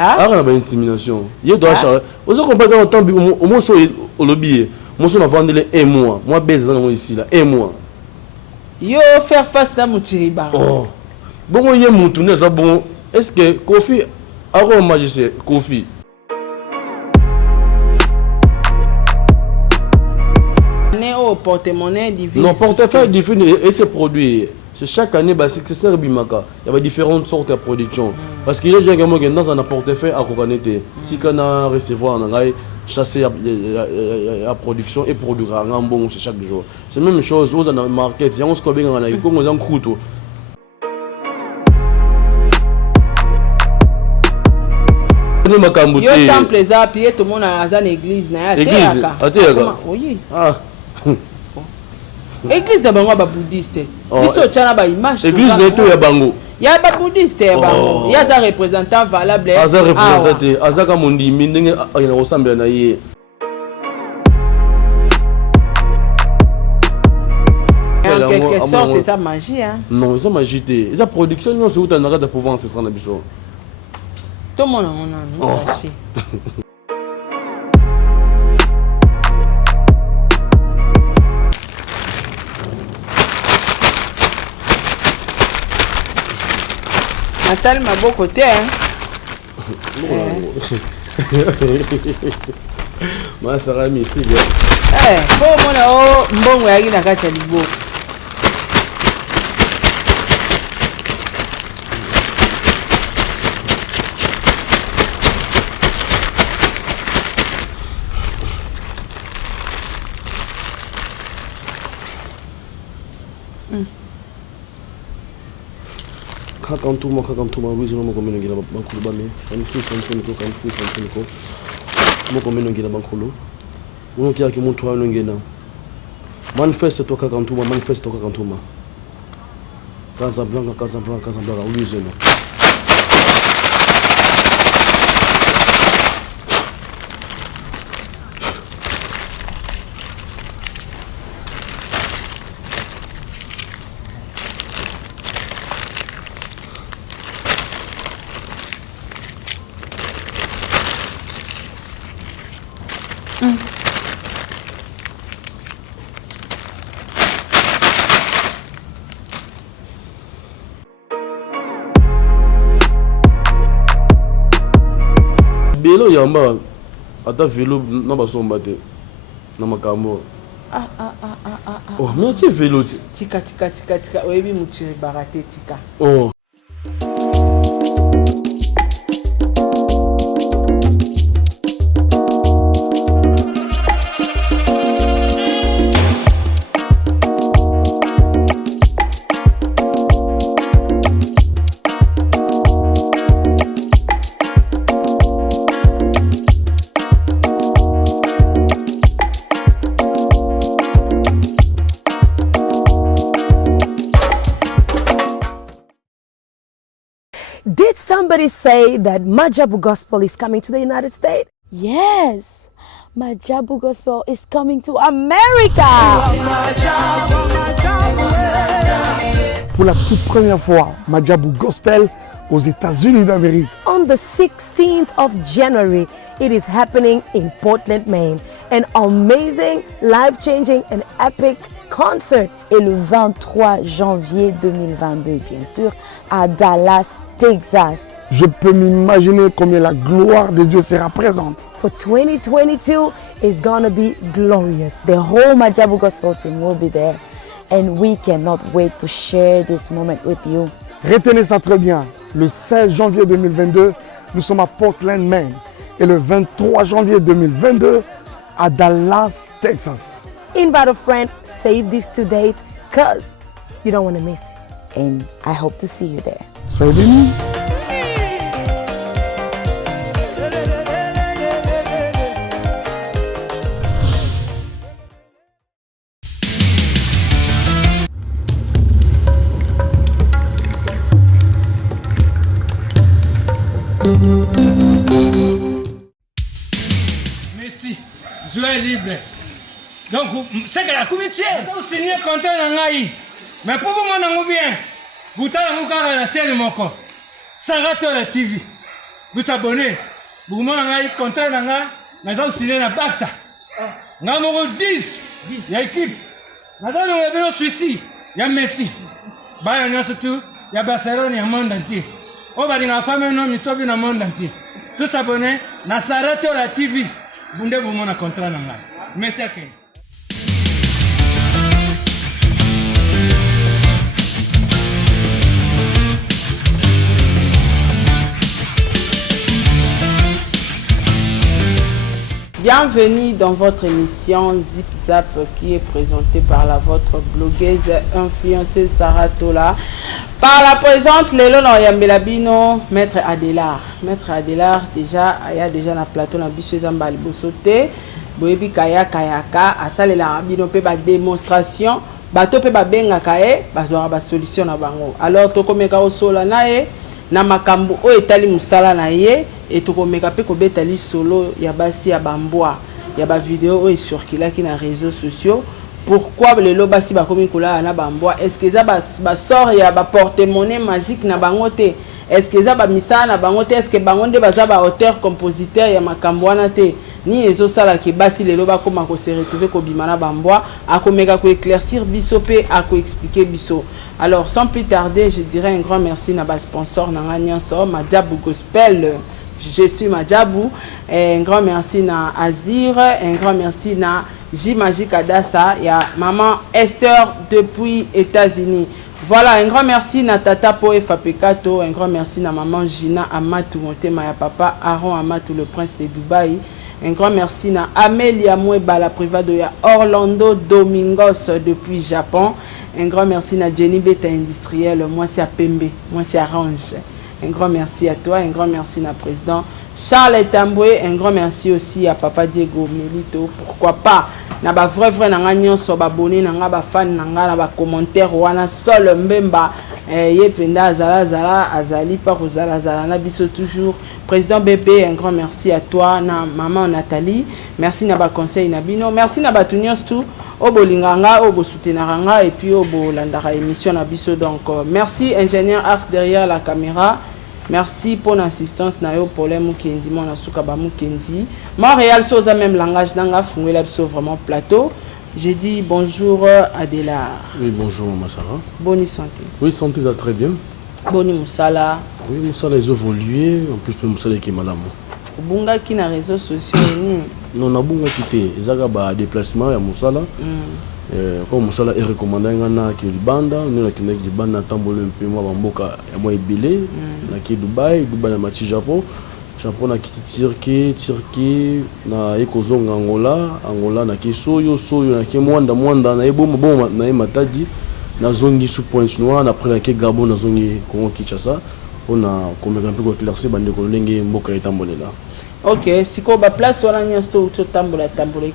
Ah, on a une intimidation. Il doit changer. Vous avez compris dans le temps, au moins, au lobby, moi, on a vendu un mois. Moi, baise dans ici, là, un mois. Yo, faire face à Moutiriba. Oh. Bon, il y a mon tournée, ça bon. Est-ce que Kofi, avant magicien, Kofi? Au porte-monnaie divin. Non, portefeuille divin et ses produits. Chaque année, c'est ça, il y avait différentes sortes de production. Parce qu'il y a des gens qui ont dans un portefeuille à Kokanete. Si on a recevoir, on a chassé la production et produire un bon chaque jour. C'est la même chose aux market. Si on se combine, on a un couteau. Yo temple ça puis tout le monde a une église na église oui ah église de bango ba bouddhiste biso tchana ba image église neto ya bango ya ba bouddhiste ya bango ya za représentant valable aza représentant aza ka mondimi ndenge ayina kosambela na ye en quelque sorte c'est ça magie hein non c'est magie té ça production non c'est où t'as n'arrête de pouvoir ancestral na biso. Tout le monde a un sachet. Natal m'a beau côté, hein. Moi, ça va ici. Bon, bon, on a eu la carte à l'Ibo. Kakantuma, wizo no moko meno ngila bankulu bame. Kan fusa nsoniko, moko meno ngila bankulu. Uno kia ki muntu wano ngena. Manifeste to Kakantuma. Casablanca, wizo no. Vélo yamba ata vélo na basomba te na makambo oh mais tu vélo tika oyebi mutiri barate tika oh Did somebody say that Majabu Gospel is coming to the United States? Yes, Majabu Gospel is coming to America. Pour la toute première fois, Majabu Gospel aux États-Unis d'Amérique. On the 16th of January, it is happening in Portland, Maine. An amazing, life-changing and epic concert. Et le 23 janvier 2022, bien sûr, à Dallas, Texas. Je peux m'imaginer combien la gloire de Dieu sera présente. For 2022, it's gonna be glorious. The whole Majabu Gospel team will be there. And we cannot wait to share this moment with you. Retenez ça très bien. Le 16 janvier 2022, nous sommes à Portland, Maine. Et le 23 janvier 2022, à Dallas, Texas. Invite a friend, save these two dates, cause you don't want to miss it. And I hope to see you there. Soyez bénis. Merci. Joie libre. Donc, c'est que la comité, vous signez content en Aïe. Mais pour vous, bien, vous avez la scène de mon corps. Saratola TV. vous abonnez. Vous m'avez contrat dans un ciné na Barça. Nga moko 10 ya équipe. Nga dans le Suisse, il y a Messi. Bayern y a surtout, il y a Barcelone, il y a monde entier. On va dire la femme non mais dans le monde entier. Tous abonnés na Sarato la TV. Bunde vous mon contrat na ngai. Merci à Ken. Bienvenue dans votre émission Zip Zap qui est présentée par la votre blogueuse influenceuse Sarah Tola. Par la présente Lelo Noyambelabino, Maître Adelar. Maître Adelar, déjà, il y a déjà un plateau dans Bissou Zambali Bosote, Boebi Kaya Kayaka, à ça les Arabino pe ba démonstration, bato pe ba benga kae, bazora ba solution na bango. Alors to komeka osola nae, na makambo o etali musala na ye. Et tout comme meka pe ko betali solo ya basi ya bamboa ya ba vidéo o circula qui na réseaux sociaux. Pourquoi le loba si ba komi kula na bamboa? Est-ce que ça ba sort ya ba porte-monnaie magique na bangote? Est-ce que ça ba misala na bangote? Est-ce que bangonde ba za ba auteur compositeur ya makambo wana te? Ni ezo sala ki basi le loba koma ko se retrouver ko bimana bamboa a ko meka ko éclaircir biso pe a ko expliquer biso. Alors sans plus tarder, je dirais un grand merci na ba sponsor na nganyanso Madjabou Gospel. Je suis Madjabou. Un grand merci na Azir. Un grand merci na J Magic Adassa. Il y a maman Esther depuis États-Unis. Voilà, un grand merci na Tata Poe Fapekato. Un grand merci na maman Gina Amatou Montema ya papa Aaron Amatou le prince de Dubaï. Un grand merci na Amelia Mweba la privado ya Orlando Domingos depuis Japon. Un grand merci na Jenny Beta Industriel. Moi c'est à Pembe. Moi c'est à Range. Un grand merci à toi, un grand merci à président Charles Tamboué, un grand merci aussi à papa Diego Melito. Pourquoi pas? Na ba vrai nanga nyonso ba abonné nanga ba fan nanga na ba commentaire wana sol mbemba ye penda azala azali pa kozala na biso toujours. Président Bébé, un grand merci à toi na maman Nathalie. Merci na ba conseil na bino. Merci na ba tunyos tout. Obo linganga, obo soutenaranga et puis obo landara émission na biso. Donc merci ingénieur Ars derrière la caméra. Merci pour l'assistance na yo Paulin Mukendi mon asuka ba Mukendi. Montréal soza même langage nanga fungela biso vraiment plateau. J'ai dit bonjour Adela. Oui, bonjour Massara. Bonne santé. Oui, santé va très bien. Bonne Moussala. Oui, Moussala ils ont évolué, en plus Moussala qui est malade. Bunga qui na réseaux sociaux ni. Non, na bunga quitté. Ezaka ba déplacement ya Moussala. Comme Moussala est recommandé ngana ki Libanda, nous na kinek Libanda tambolo un peu moi bamboka ya moi ebele, na ki Dubaï na mati Japon. Japon na kiti Turquie na ekozonga Angola na ki soyo na ki mwanda na eboma na matadi na zongi sous Pointe Noire après na ki Gabon na zongi Congo Kinshasa. On a comme un peu éclairci bande kolenge mboka etambolela. OK, siko ba place wala nyosto to tambola.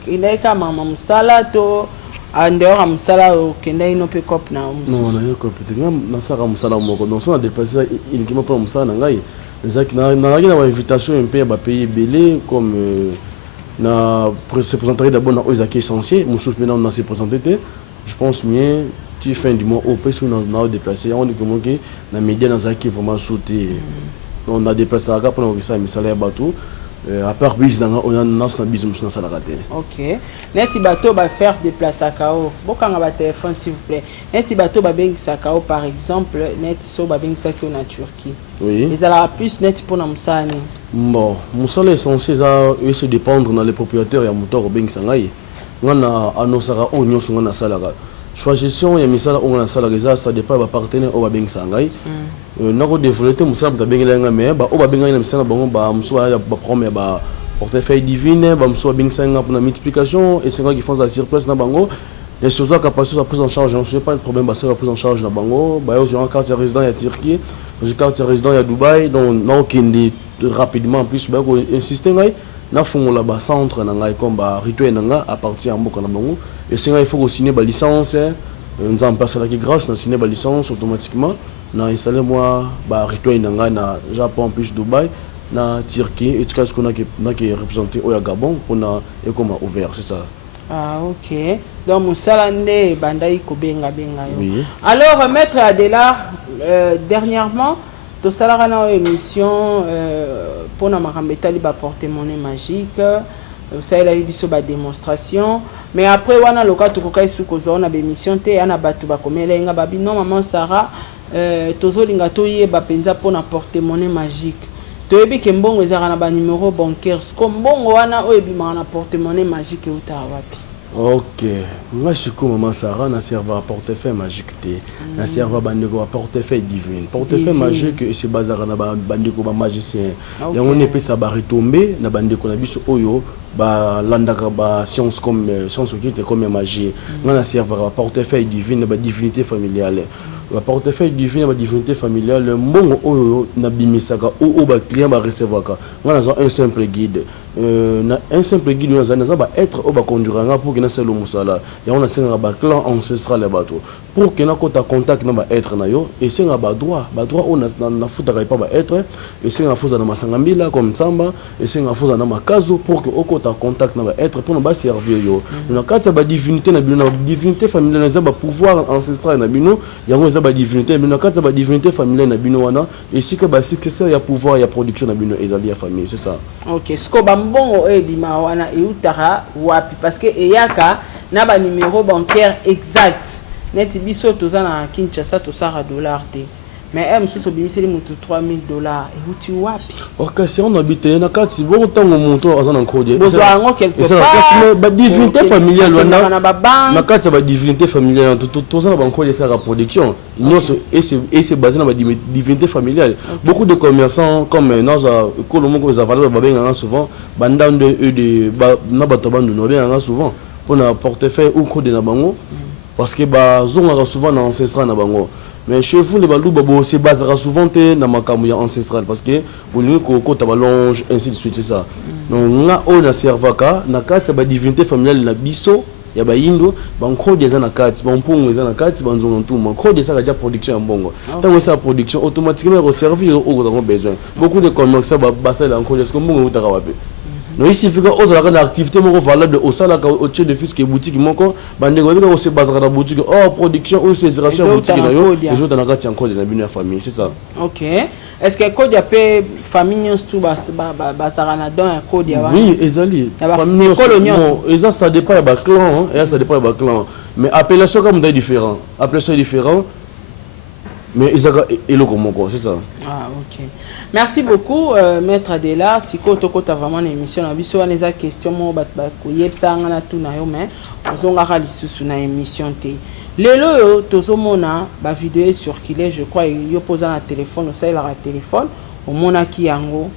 Il est ka mama musala to en dehors à musala au kenda ino pe cop na musu. Non, na yo cop te na saka musala moko. Donc on a dépassé uniquement pour musala na ngai. Ezaki na ba invitation un peu ba pays belé comme na se présenter d'abord na ezaki essentiel, musu maintenant on s'est présenté. Je pense mieux tu fin du mois au pays où on a déplacé on dit comment que na média na zaki vraiment sauté. On a déplacé à pour on ça misala ya bateau. À part business on a notre business na sala raté. OK. Neti bateau va faire déplacer à Kao. Bokanga ba téléphone s'il vous plaît. Neti bateau ba bengisa Kao par exemple, neti so ba bengisa ki na Turquie. Oui. Les ala plus net pour na musani. Bon, musala est censé ça se dépendre dans les propriétaires ya moteur bengisa ngai. Ngana anosara o nyoso ngana sala choisissons ya misala on a sala reza ça dépend ba partenaire o ba bengisa ngai. Na ko développer musala ta bengela nga mais ba o ba benga na misala bango ba muswa ya ba premier ba portefeuille divine ba muswa bengisa nga pour la multiplication et c'est quoi qui font ça sur place na bango et sur ça capacité de prise en charge je sais pas de problème ba ça la prise en charge na bango ba yo en carte résident ya Turquie j'ai carte résident ya Dubaï donc na okende rapidement en plus ba ko insister ngai na fungola ba centre na ngai comme ba rituel na nga à partir en mboka na bango et c'est il faut ko signer ba licence nous en passe là qui grâce na signer ba licence automatiquement na installé moi ba rituel na nga na Japon plus Dubaï na Turquie et tout cas ce qu'on a qui représenté au Gabon on a et comme ouvert c'est ça. Ah OK. Donc musalande bandai ko benga yo. Oui. Alors maître Adelar dernièrement to sala na émission pour na makambetali ba porte-monnaie magique ça il a eu biso ba démonstration mais après wana loka to kokai suko zo na ba émission te ana batu ba komela nga babi non maman Sarah tozo linga to yeba penza pour na porte-monnaie magique toyebi ke mbongo ezaka na ba numéro bancaire ko mbongo wana oyebima na porte-monnaie magique uta wapi. Ok, moi je suis comme maman Sarah, na serveur portefeuille magique té, na serveur bandeko portefeuille divine. Portefeuille magique c'est bazar na bandeko ba magicien. Ya on epé ça ba retomber na bandeko na biso oyo ba landaka ba science comme science qui était comme magie. Na serveur portefeuille divine ba divinité familiale. La portefeuille divine ba divinité familiale mbongo oyo na bimisaka o ba client ba recevoir ka. On a un simple guide. Un simple guide nous a ba être au ba conduire pour que na selo musala. Ya on a senga ba clan ancestral le bateau. Pour que na kota contact na ba être na yo et senga ba droit on a na futa pas ba être et senga fuza na masangambila comme samba et senga fuza na makazo pour que au kota contact na ba être pour na ba servir yo. Na kata ba divinité na bino divinité familiale na ba pouvoir ancestral na bino ya on ba divinité mais na kata ba divinité familiale na bino wana et si que ba si que ça ya pouvoir ya production na bino ezali ya famille c'est ça. OK, ce ko ba mbongo e bima wana e utara wapi parce que eyaka na ba numéro bancaire exact net biso toza na Kinshasa to sara dollar te mais m sous bimiseli mutu $3000 et uti wapi. OK, si on habite na kati bon tango monto azana nkode besoin ngo quelque part ba divinité familiale wana na kati ba divinité familiale toza na banko de sara production nyonso et c'est basé na ba divinité familiale. Beaucoup de commerçants comme naza kolomoko za valeur ba benga souvent bandande de na bato bandu no benga souvent pour na portefeuille ou code na bango parce que ba zonga souvent na ancestral na bango. Mais chez vous les balou babo c'est basera souvent te na makamu ya ancestral parce que bolingi ko tabalonge ainsi de suite c'est ça. Donc nga on a servaka na kati ba divinité familiale na biso ya ba yindo banko des na kati ba mpongo eza na kati banzonga ntuma ko des ça déjà production ya mbongo. Tant ça production automatiquement resservir au dans besoin. Beaucoup de commerçants ba ça encore est-ce que mbongo utaka wapi. Non ici il faut que on a activité mon valable au salaka au tchè de fisc et boutique moko bande ko bika se basera na boutique production ou sésération boutique na yo les autres na kati encore de la bino famille c'est ça. OK, est-ce que code ya pe famille tout basara na don code ya wana? Oui, ezali famille coloniaux et ça dépend ba clan et ça dépend ba clan mais appellation comme différent appellation différent mais ezaka eloko moko c'est ça. Ah OK. Merci beaucoup maître Adela siko tokota vraiment na émission na biso wana eza question mo bat ba koyebsa ngana tout na yo mais ozonga ka lisusu na émission te lelo yo tozomona ba vidéo circuler je crois yo posa na téléphone au sala la téléphone au mona ki yango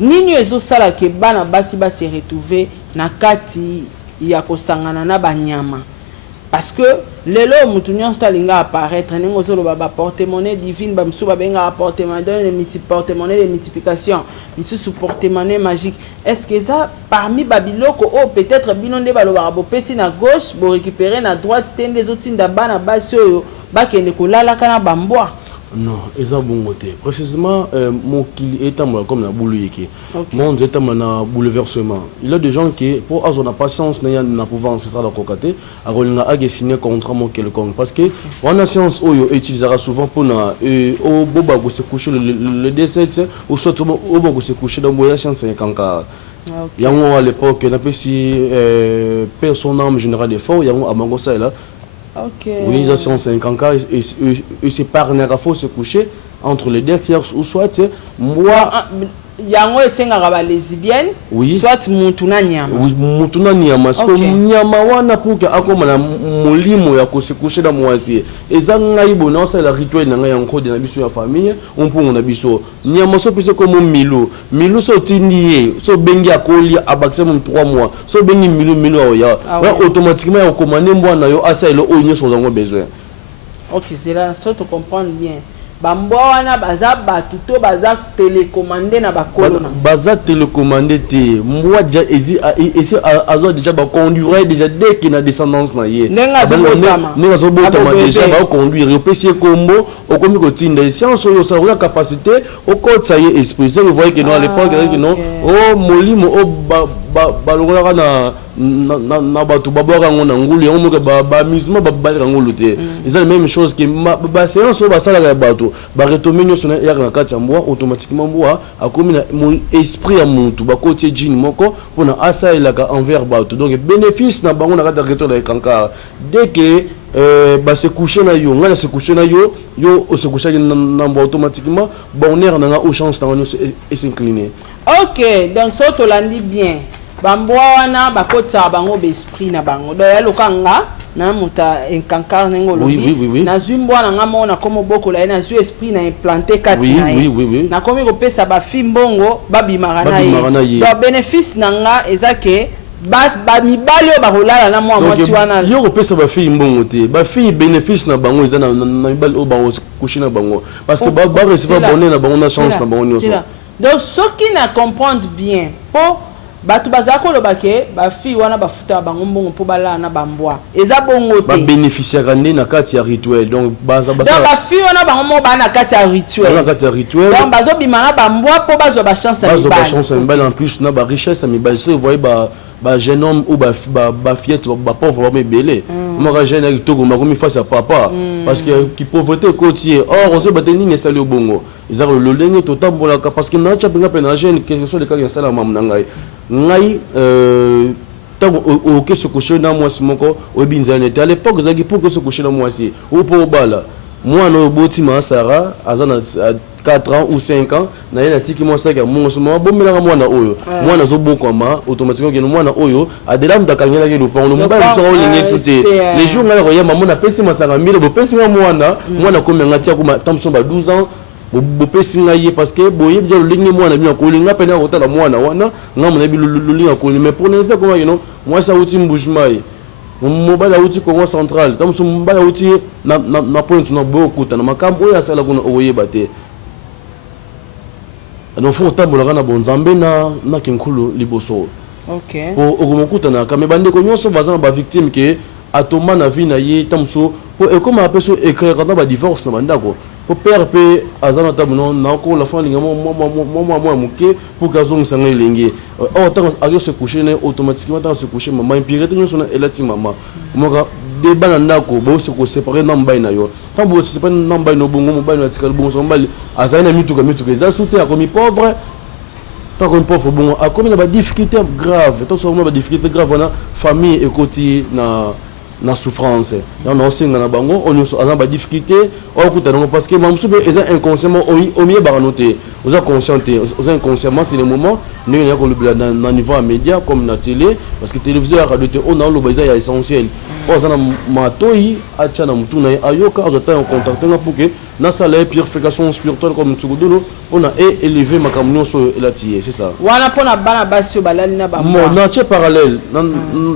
nini ezo sala ke bana basi ba se retrouver na kati ya kosangana na banyama parce que lelo mutunyo stalinga apparaître ningo zolo ba porte-monnaie divine ba msuba benga porte-monnaie de porte-monnaie de multiplication bisu sous porte-monnaie magique est-ce que ça parmi babiloko oh peut-être binonde baloba bo pesi na gauche bo récupérer na droite tende zotinda bana baso ba kende kolala kana bambwa. Non, eza bongo te. Précisément, mon qu'il est comme la boule yeke. Mon est un bouleversement. Il y a des gens qui, pour avoir la patience, n'a pouvoir c'est ça la cocaté, a signé contre mon quelconque. Parce que on a science oyo utilisera souvent pour na au boba se coucher le D7 ou soit au boba se coucher dans la science 50. Il y a à l'époque, on appelle si personne en général d'effort, il y a un amango ça là. OK. Oui, ils sont 50 ans et c'est par il faut se coucher entre les deux tiers ou soit moi yango esenga ba lesbienne oui. Soit mutuna nyama. Oui, mutuna nyama parce que nyama wana pour que akoma na molimo ya ko se coucher dans moisi ezanga ibona ça la rituel na ya nkode na biso ya famille on pour na biso nyama so pise comme milo so tindie so bengi akoli abakse mon 3 mois so bengi milo ya automatiquement ya commander mbwana yo asa ile onye so zango besoin. OK, c'est là ça tu comprends bien. Bambona baza batuto baza télécommandé na bakolo na baza télécommandé te moi déjà ici azo déjà ba conduire déjà dès qu'il a descendance na ye nenga zo botama déjà ba conduire au PC combo au komi ko tinda science yo sa la capacité au code ça y est esprit ça vous voyez que non à l'époque que non oh molimo oh balongolaka na bato babwaka yango na ngulu yango moke bamisma babalaka ngulu te eza la même chose que baséance oyo basalaka ya bato baretome nyonso yaka na kati ya mbwa automatiquement mbwa akomi na esprit ya mutu bakotie jine moko mpona asalelaka envers bato donc bénéfice na bango na kati ya reto na ekankara dès que se coucher na yo ngai na se coucher na yo se coucher na mbwa automatiquement bonheur na nga au chance na nyonso s'incliner. Ok, donc so tolandi bien bambwa wana bakota bango besprit na bango do ya lokanga na muta enkankar nengo lobi na zumbwa na ngamo na komo boko la na zu esprit na implanté kati na na komi ko pesa ba fimbongo babimara na ye do bénéfice na nga ezake ba mibali o bakolala na mwa mwasi wana yo ko pesa ba fille mbongo te ba fille bénéfice na bango eza na mibali o bango coucher na bango parce que ba recevoir bonheur na bango na chance na bango nyonso. Donc ceux qui ne comprennent bien po batu bazako lobake ba fille wana bafuta bango mbongo po bala na bambwa eza bongo te ba bénéficiaire ndé na kati ya rituel donc ba fille wana bango mo ba na kati ya rituel donc bazo bimana bambwa po bazo ba chance à mibali bazo ba chance à mibali en plus na ba richesse à mibali vous voyez ba jeune homme ou ba fillette ba pauvre ba belé moi jeune avec tout ma comme face à papa parce que qui pauvreté côtier or on se bateni ne sali bongo ils ont le lenge total parce que na tchapinga pena jeune que ce soit le cas ya sala mam ngai tant au que se coucher na moi simoko au binzane à l'époque zaki pour que se coucher na moi si ou pour bala moi no boti ma sara azana 4 ans ou 5 ans na yena tiki mo saka mo so bomela mwana oyo mwana zo bokoma automatiquement que mwana oyo adela mtakangela ke lupango no mbala so olingi sote les jours ngala koyamba mona pesi masanga mire bo pesi mwana komenga tia kuma tamso ba 12 ans bo pesi ngaye parce que boye bien lingi mwana bien ko linga pena ko tala mwana wana ngamona bi linga ko mais pour l'instant comment you know moi ça outi mbujmai mobala outi Congo central tamso mbala outi na point na bokuta na makambo oyo asala kuna oyeba te. Donc faut tambola na bonzambe na kinkulu liboso. OK. Pour ogomokuta na kamebande ko nyonso bazana ba victime ke atoma na vie na ye tamso pour e comme apeso écrire quand ba divorce na bandako. Pour père pe azana tamuno na ko la fin linga moi muke pour gazon sanga lingi. Oh tant a se coucher automatiquement tant se coucher maman impirete nyonso na elati mama. Moka débat na ndako bo se ko séparer na mbayi na yo. Tant bo se séparer na mbayi no bongo mbayi na tikala bongo so mbali azana mituka za souté a comme pauvre. Tant comme pauvre bon a comme na difficulté grave. Tant so ba difficulté grave na famille et côté na souffrance non singa na bango on a ba difficulté on kuta donc parce que mamsube est inconsciemment au mieux baranoté aux inconscienté aux inconsciemment c'est le moment nous il y a ko le na niveau média comme na télé parce que téléviseur radio on a le besoin essentiel on a matoi acha na mutu na ayoka azota en contact na pour que na sala purification spirituelle comme tugudulo on a élevé makamnyo so elatié c'est ça wana pona bana basio balali na ba mon nature parallèle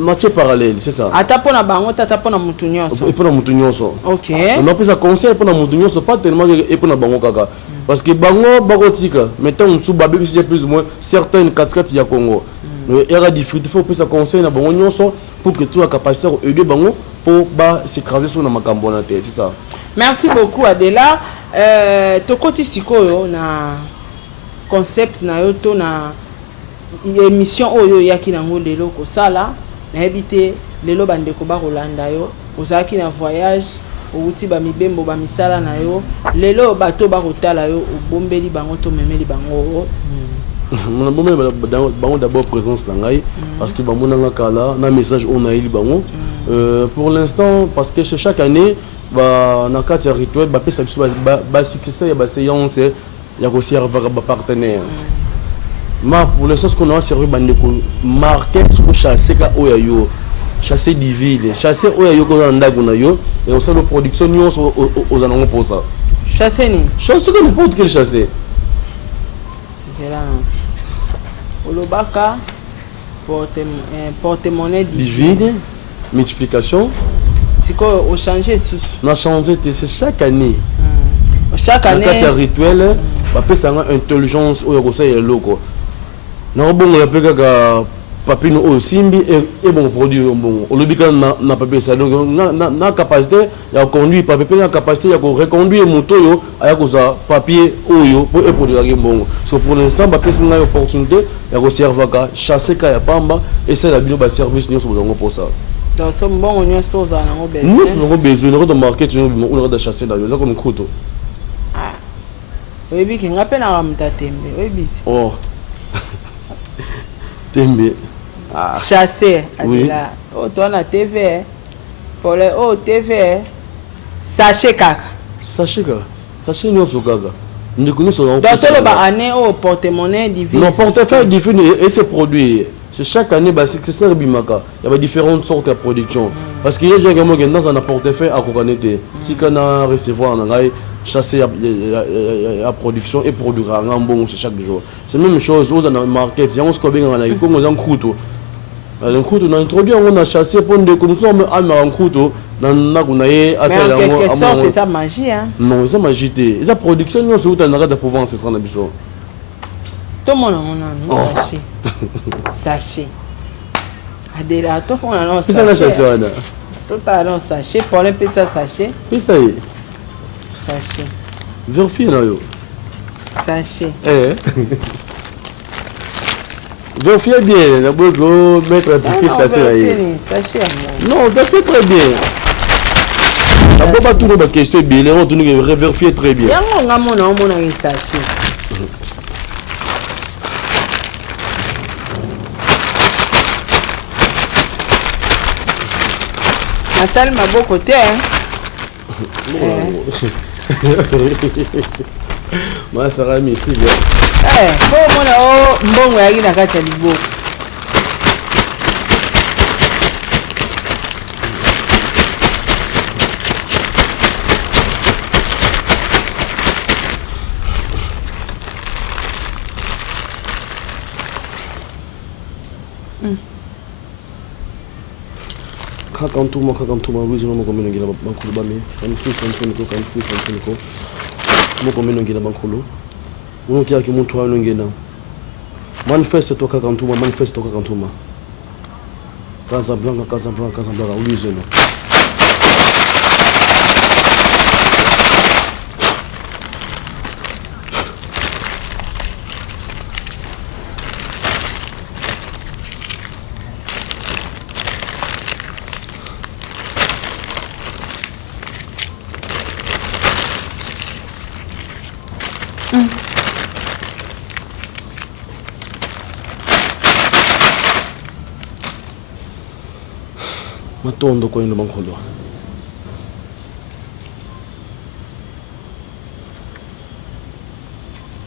nature parallèle c'est ça ata pona bango tata pona mutu nyonso et pona mutu nyonso OK on a pris conseil pona mutu nyonso pas tellement et pona bango kaka parce que bango bagotika mettons musu babi c'est plus ou moins certaines katikati ya Congo il y a des difficultés faut pris conseil na bango nyonso pour que tu as capacité aider bango pour ba s'écraser sur na makambo na terre c'est ça. Merci beaucoup Adela. Tokoti sikoyo na concept na yo to na émission oyo yaki nango lelo ko sala na ebité lelo bande ko ba Rolanda yo ozaki na voyage outi ba mibembo ba misala na yo lelo bato ba kotala yo obombeli bango to memeli bango mon bombeli bango d'abord présence na ngai parce que bango na kala na message on a eu bango pour l'instant parce que chaque année ba na kati ya rituel ba pesa biso ba succès ya ba séance ya ko servir ba partenaire ma pour les choses qu'on a servi bande ko marquer sur chasser ka oya yo chasser divine chasser oya yo ko na ndago na yo et on sait la production nyonso aux anongo pour ça chasser ni chasser que n'importe quel chasser voilà olobaka porte-monnaie divine multiplication. Au changer sous. On a changé, c'est chaque année. Chaque année. Quand il y a un rituel, on peut savoir intelligence ou conseil loco. Non bon on appelle papier no simbi et bon produit bon au lobby quand na papier ça donc na capacité ya conduire papier na capacité ya reconduire moto yo aya ko ça papier oyo pour et produire la bon so pour l'instant papier c'est une opportunité ya ko servir ka chasser ka ya pamba et c'est la bio ba service nous sur pour ça donc c'est bon on est sur ça na besoin nous avons besoin de marketing on aurait de chasser là là comme couteau ah oui bi ki ngape na mtatembe oui bi oh tembe chasser oui. Là oh toi na TV pour les oh TV sachet kaka sachet nous sur kaka nous connaissons donc c'est le ba année au porte-monnaie divin non portefeuille divin et ces produits c'est chaque année bah c'est ça bimaka il y a différentes sortes de production parce qu'il y a des gens qui dans un portefeuille à connaître si qu'on a recevoir en anglais chasser la production et produire un bon chaque jour c'est même chose aux en market si on se connaît en anglais comme un couteau un couteau on a introduit on a chassé pour des comme ça un couteau dans na kunaye asa la moi quelque sorte c'est ça magie hein non c'est magie c'est ça production non c'est où on a de pouvoir c'est ça na biso tout le monde on a sachet adela tout on a sachet tout à l'heure sachet pour les pesa sachet pesa sachet vérifier là yo sachet vérifiez bien d'abord mettre un ticket chasser là sachet non vérifiez très bien d'abord pas tout le monde question bien on tourne vérifier très bien yango ngamona on a sachet Natal maboko te moi ça va mais c'est bien pour mona o mbongo yaki na kati ya liboko kakantuma wizi no moko menongela bankulu bame kan fuisa nsoniko moko menongela bankulu unokia ki muntu wanongena manifeste to kakantuma Casablanca ulizeno matondo kwa ino bankolo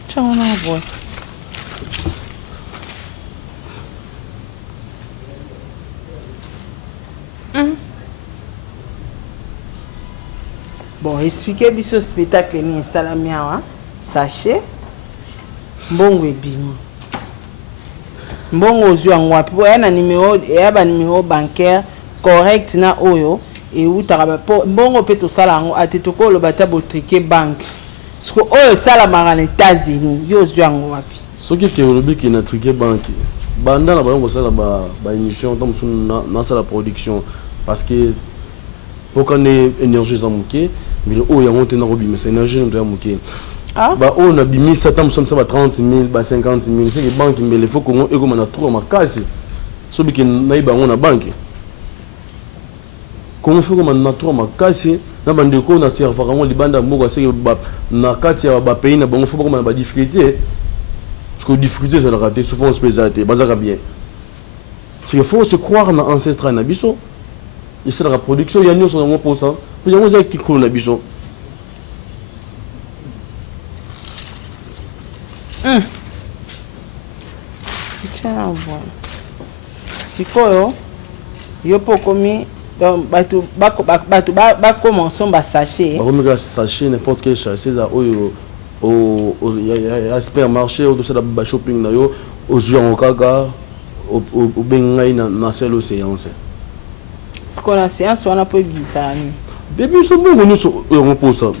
Ciao na boy bon expliquer biso spectacle ni salami awa sachet mbongo ebimi mbongo ozwi yango wapi po na numéro ya ba numéro bancaire correct na oyo et utaka ba mbongo pe to sala yango ate to ko lo bata botrike banque sko oyo sala mara na États-Unis yo ozwi yango wapi soki ke olobi ki na trike banque banda na bango sala ba émission tam sun na sala production parce que pour qu'on ait énergie za muke mais o ya monte na robi mais c'est énergie ndo ya muke bah on a bimi ça tam son ça va 30 000 ba 50 000 c'est que banque mais il faut qu'on ego mana trop makasi so biki na iba ngona banque comment faut qu'on na trop makasi na bandeko na serveur ngo libanda mboko c'est na kati ya ba pays na bango faut qu'on ba difficulté parce que difficulté ça la raté souvent on se pesate bazaka bien c'est qu'il faut se croire na ancestral na biso et c'est la production il y a nous sur 1% pour y a nous qui coule na biso tiens voilà sikoyo yo pokomi donc ba commence ba sachet ba comme sachet n'importe quel sachet ça oyo au supermarché ou tout ça ba shopping na yo ozwi en kaka au bengai na selo séance ce qu'on a séance on a pas vu ça ni bébé so bongo ni so on pour ça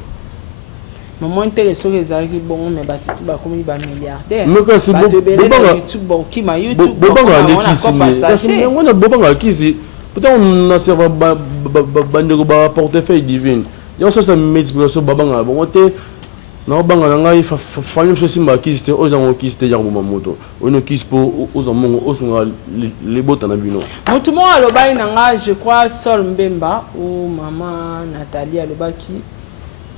maman intéressé les argis bon mais bah tu vas comme il va milliardaire mais quand c'est bon YouTube bon qui m'a YouTube bon on a quoi passager on a bon qui c'est peut-être on a servi bandeko ba portefeuille divine il y a ça multiplication babanga bon on te na banga na ngai famille so simba kiste ozango kiste ya boma moto ono kispo ozamongo osunga les bota na bino mutu mo alobai na nga je crois Sol Mbemba ou maman Nathalie alobaki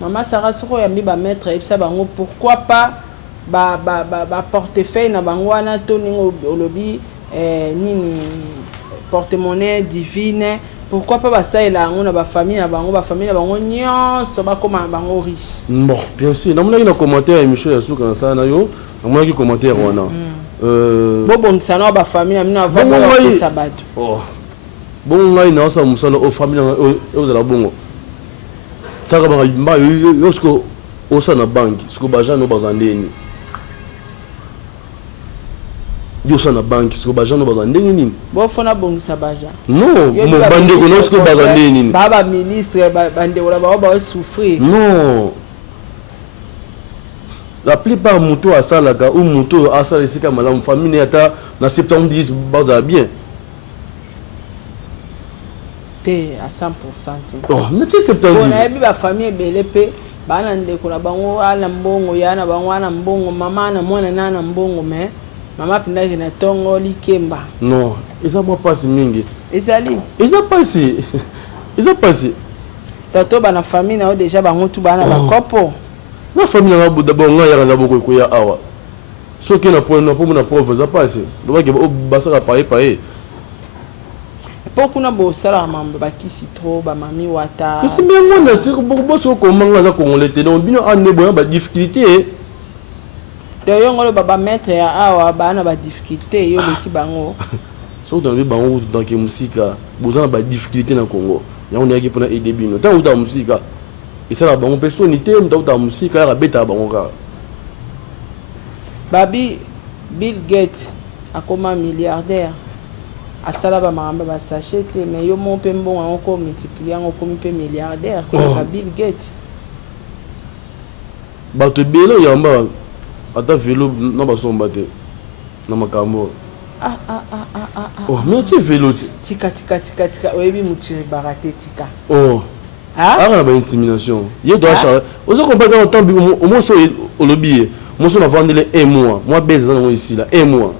maman Sarah soko ya mi ba mettre et ça bango pourquoi pas ba portefeuille na bango wana to ningo olobi nini porte-monnaie divine pourquoi pas ça il a on a famille na bango nyonso ba koma bango riche bon bien sûr na mona ina commentaire émission ya suka na sana yo na mona ki commentaire wana bon ça na ba famille na mina va ba sabado oh bon ngai na sa musala o famille na o za la bongo saka ba mba yo sko o sa na banki sko ba jano ba zandeni yo sa na banki sko ba jano ba zandeni nini bo fona bongisa baja non mo bande ko no sko ba zandeni nini baba ministre bande wala ba souffrir non la plupart muto asalaka ou muto asala esika malamu famille ata na 70 baza bien à 100%. Oh, mais tu sais peut-être. On a vu la famille belépé, bana ndeko na bango ala mbongo yana bango ana mbongo mama na mwana na mbongo mais mama pinda na tongo likemba. Non, ça moi pas si mingi. Ezali. Ça passe. Ça passe. Toto bana famille na déjà bango tu bana ba kopo. Na famille na d'abord nga ya na boko ko ya awa. So que na point na pour na preuve ça passe. Donc que basaka paye. Pourquoi na bo sala mamba ba kisi trop ba mami wata. C'est bien moi na tire beaucoup so ko manga za congolais te donc bino ane boya ba difficulté. De yo ngolo baba maître ya awa ba na ba difficulté yo leki bango. So dans le bango dans ke musika, bozana ba difficulté na Congo. Ya on yaki pona aider bino. Ta uta musika. Et ça la bango personnalité mta uta musika ya beta bango ka. Babi Bill Gates akoma milliardaire. Asala ba maramba ba sachete mais yo mon pe mbongo encore multiplier encore pe milliardaire comme Bill Gates. Ba te belo yamba ata vélo na ba somba te na makambo. Oh mais tu vélo tika oyebi mutiri barate tika. Oh. Ah na ba intimidation. Ye doit changer. Ozo comprendre autant au moins so olobi. Moi so na vendre un mois. Moi baiser dans ici là un mois.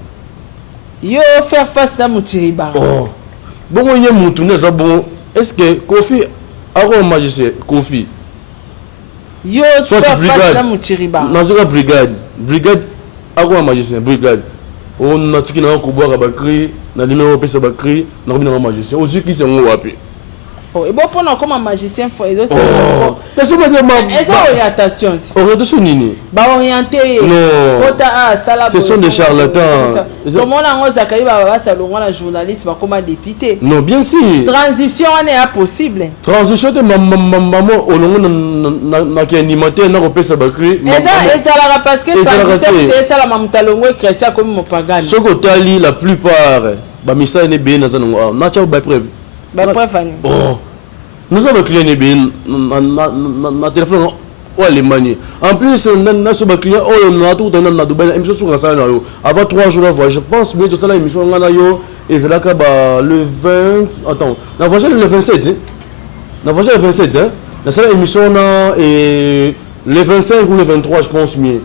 Yo faire face na mutiri bara. Oh. Bon ye mutu ne ça bon. Est-ce que Kofi a magicien Kofi? Yo faire face na mutiri bara. Na zo brigade a magicien brigade. On a tiki na ko boire ba cri na numéro pesa ba cri na ko na magicien. Ozu ki se ngo wapi. Oh et bon pour comme magicien faut et laisse-moi dire orientation. Orientation nini? Ba orienter. Non. Ce sont des charlatans. Tout le monde a ngos akayi ba salongo na journaliste ba comme député. Non, bien sûr. Transition n'est impossible. Transition de maman olongo na ki alimentaire na ko pesa ba cri. Ça la parce que transition c'est ça la mamutalongo chrétien comme mon pagan. Ce que tali la plupart ba misa ne be na zanongo na cha ba preuve. Oh, nous avons client bien na téléphone au Allemagne. En plus, on a ce client on a tout dans Dubaï émission sur ça avant 3 jours voyage. Je pense mais tout ça la émission on a yo et c'est là que le 20 attends, la voyage le 27 hein. La voyage le 27 hein. La seule émission on a et le 25 ou le 23 je pense mieux.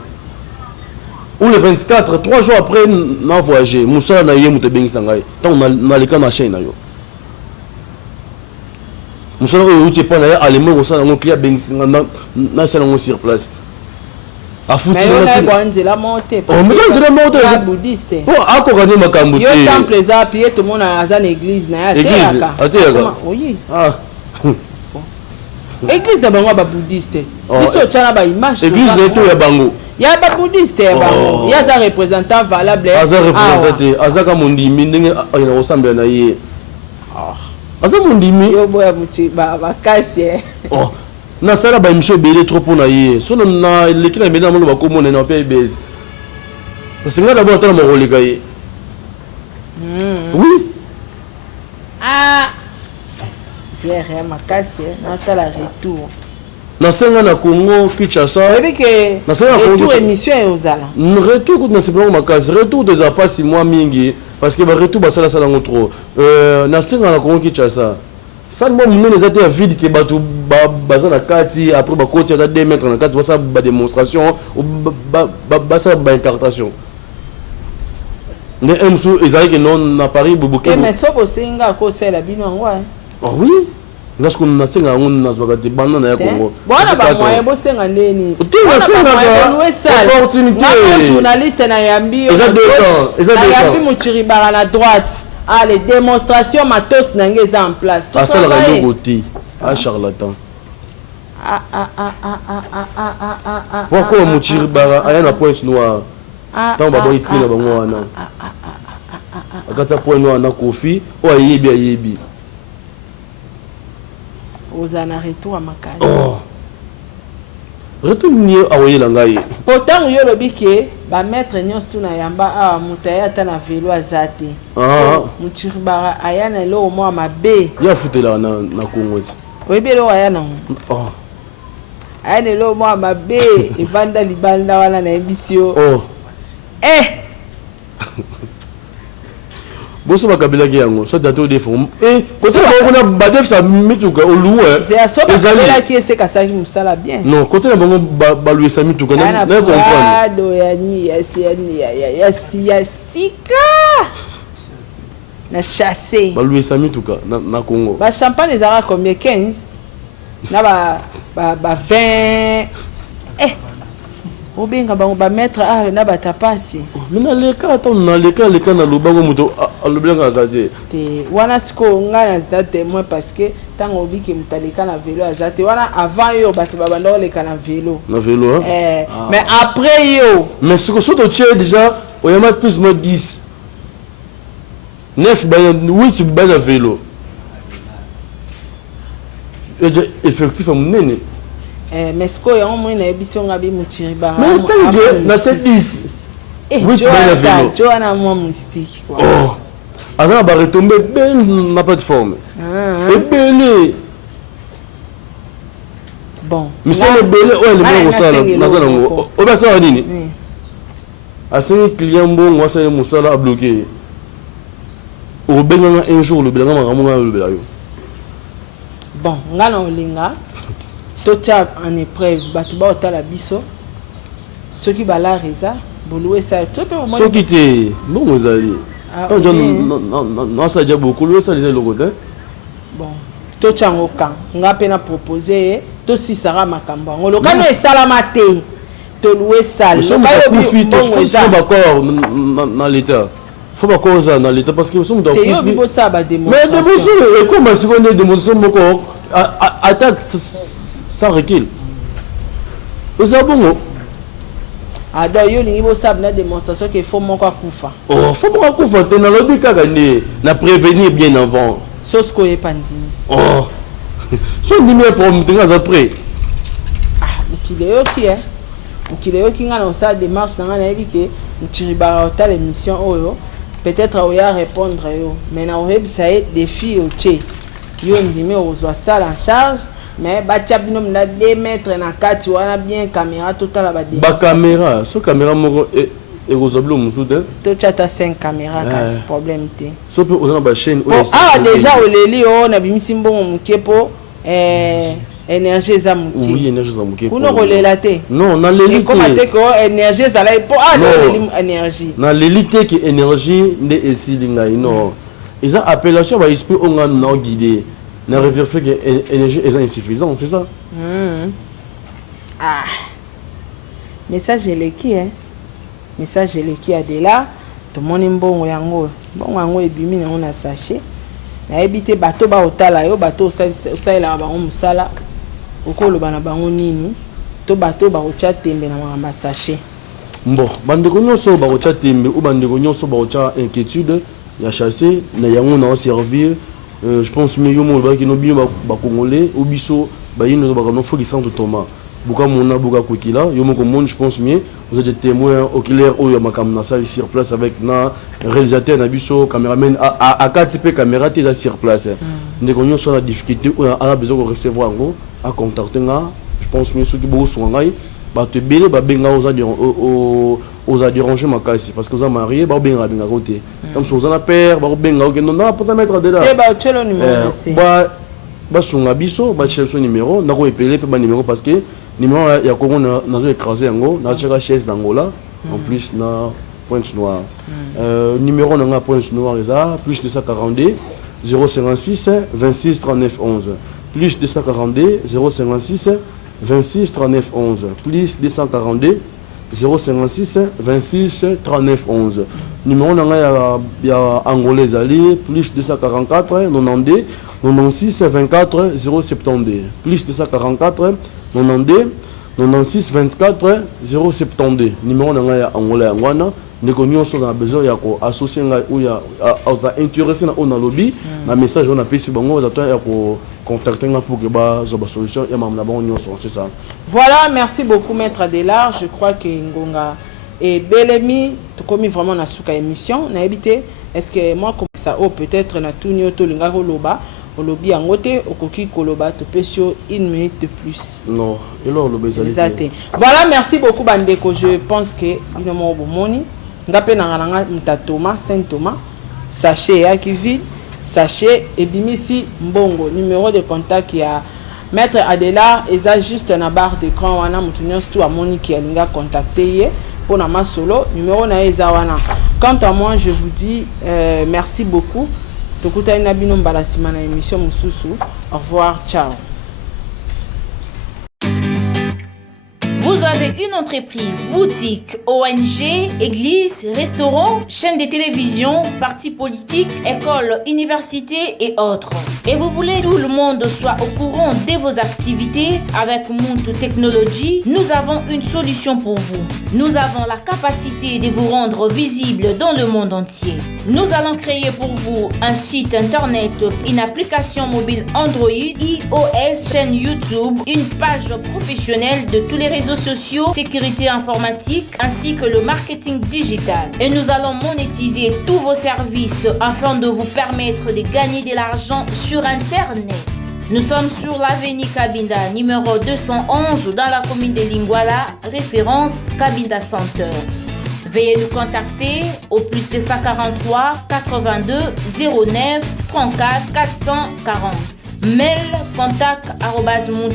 Ou le 24, 3 jours après on a voyagé. Moussa na yé muté bengi sangai. Tant on a les cas na chaîne yo. Nous sommes au pas là allemand au sein de client na salon sur place a foutu la montée oh mais quand la montée bouddhiste oh ako gagner makambo yo temple za pied tout le monde a une église na ateka oui ah église de bango ba bouddhiste biso tchana ba image église to ya bango ya ba bouddhiste ya bango ya za représentant valable aza représentant azaka mondimi ndenge ina osambela na ye asa mondimi yo boya muti ba kasi oh na sala ba émission belé trop pour na ye so na l'équipe na bena mo ba komona na pe base parce que ngala bo tala mo roleka ye oui Pierre makasi na sala retour nasenga na Congo Kinshasa oyebi ke nasenga na Congo retour émission ezala retour na sipelo makasi retour des pas 6 mois mingi parce que ba retour basala sala ngotro nasenga na Congo Kinshasa ça moi munene ezate ya vide ke bato baza na kati après ba koti ata 2 mètres na kati basa ba démonstration basa ba incartation ne emsu ezali ke non na Paris boboke mais soko senga ko sela bino ngwa ah oui parce que na senga ngona na zwaka te banda na ya Congo bona ba moyen bo senga ndeni bona senga opportunité journaliste na yambi na yambi muchiribara na droite les démonstrations matos n'engagent en place. Ah, ça le côté. Ah, charlatan. Pourquoi Mouchiri Bara a un point noir? Tant que écrit là bas moi quand ça point noir na Kofi, oh yebi. Aux en retour à ma case. Retour mieux à voyer l'angaye. Pourtant yo lobi ke ba maître nyos tu na yamba a mutaya ta na vélo azate. Mouchiri Bara ayana lo mo mabe. Ya futela na Congo. Oyebi lo ayana. Ayana lo mo mabe evanda libanda wana na ebisio. Boso bakabila ki yango so dato de fond côté na badef sa mituka oluwe c'est so bakabila ki ese kasaki musala bien non côté na bango baluwe sa mituka na comprendre do ya ni ya sika na chasser baluwe sa mituka na Congo ba champagne ezara combien 15 na ba 20 obenga bango ba mettre na batapasi mina leka to na leka na lubango muto alubanga azate te wana siko ngana date moi parce que tango obiki mutaleka na vélo azate wana avant yo bato babanda oleka na vélo mais après yo mais siko soto tché déjà oyama plus moins 10 9 8 bana vélo effectif à munene mais ce que on moins na émission ngabi Mouchiri Bara mais quel na tête 10 oui tu as na moi mystique quoi azana ba retomber ben na plateforme et belé bon mais c'est le belé ouais le bon sala nazana ngo oba sa nini asini client bon wa sa musala a bloqué au benga un jour le benga mamunga le belayo bon ngana olinga tocha en épreuve batuba otala biso ceux qui bala reza boloué ça ceux qui étaient bon vous allez non ça déjà beaucoup le ça les côté bon tocha ngoka ngape na proposer to si sara makamba ngolokano esalama te to loué ça le faut d'accord dans l'état faut pas causer dans l'état parce que nous sommes dans mais de et comment si on est démonstration moko attaque sans recul. Vous avez bon. Donc yo lingi bo sab na démonstration que faut mon quoi kufa. Faut mon kufa te na lobi kaka ni na prévenir bien avant. Sosko e pandini. So ni me pour m'tenga après. Ukile yo ki nga na sa démarche na na ebike Mouchiri Bara ta l'émission oyo peut-être oya répondre yo mais na web ça est défi au tché. Yo ndime ozwa ça en charge. Mais bachabino mna 2 mètres na kati wana bien caméra totala ba caméra so caméra moko et rozoblo musude to chata 5 caméras kas problème té so pe ozana ba chaîne déjà oleli na bimisi mbongo mukepo énergie za muke oui énergie za muke kuno kolela té non na l'élite comment té ko énergie za la po énergie na l'élite qui énergie ne esilinga ino ils ont appellation ba esprit onga na guider na vérifier que l'énergie est insuffisante, c'est ça? Message eleki message eleki adela to moni mbongo yango ebimi na ona sachet na ebité bato ba otala yo bato osala bango musala okoloba na bango nini to bato ba ocha tembe na mama sachet bon bandeko nyonso ba ocha tembe ou bandeko nyonso ba ocha inquiétude ya chasser na yango na servir. Je pense que nous qui nous bien congolais au biso ba yino ba no foki centre Thomas buka mona buka kwikila yo moko monde je pense mieux vous êtes témoin oculaire oyo makam na salle sur place avec na réalisateur na biso cameraman a katipe caméra te sur place ndeko nyo so la difficulté on a besoin de recevoir ngo a contacter nga je pense mais ceux qui beaucoup sont ngai ba te belé ba benga aux déranger ma casse parce que vous êtes marié ba benga benga côté comme si vous en a père ba benga OK non pas ça mettre de là te ba chelo numéro ba sunga biso ba chercher numéro na ko epelé pe ba numéro parce que numéro ya ko na zo écraser yango na cheka chaise d'Angola en plus na pointe noire numéro na pointe noire ça plus 242 056 26 39 11 plus 242 056 26 39 11 plus 242 056 26 39 11 numéro na ya angolais ali plus 244 92 96 24 072 plus 244 92 96 24 072 numéro na ya angolais angwana ndeko nyonso na besoin ya ko associer nga ou ya za intéressé na on lobby na message on a pesi bango za to ya ko contacter nga pour que ba zo ba solution ya mamna bango nyonso c'est ça. Voilà, merci beaucoup maître Adélard, je crois que Ngonga et Belemi to komi vraiment na suka émission na habité est-ce que moi comme ça oh peut-être na tout nyoto linga ko loba au lobby angote okoki koloba to pesio 1 minute de plus. Non, et là le bezalité. Voilà, merci beaucoup bandeko, je pense que bino mo bomoni ngape na ngana mta Thomas Saint Thomas sachet ya qui vide sachet et bimisi mbongo numéro de contact ya maître Adélard eza juste na barre d'écran wana mutu nyonso tu amoni ki alinga contacter ye pour na masolo numéro na eza wana. Quant à moi je vous dis merci beaucoup tokutani na bino mbala sima na émission mususu. Au revoir, ciao. Vous avez une entreprise, boutique, ONG, église, restaurant, chaîne de télévision, parti politique, école, université et autres. Et vous voulez que tout le monde soit au courant de vos activités avec Muntu Technology, nous avons une solution pour vous. Nous avons la capacité de vous rendre visible dans le monde entier. Nous allons créer pour vous un site internet, une application mobile Android, iOS, chaîne YouTube, une page professionnelle de tous les réseaux sociaux, sécurité informatique ainsi que le marketing digital. Et nous allons monétiser tous vos services afin de vous permettre de gagner de l'argent sur Internet. Nous sommes sur l'avenue Kabinda, numéro 211 dans la commune de Lingwala, référence Kabinda Center. Veuillez nous contacter au plus 243 82 09 34 440. Mail contact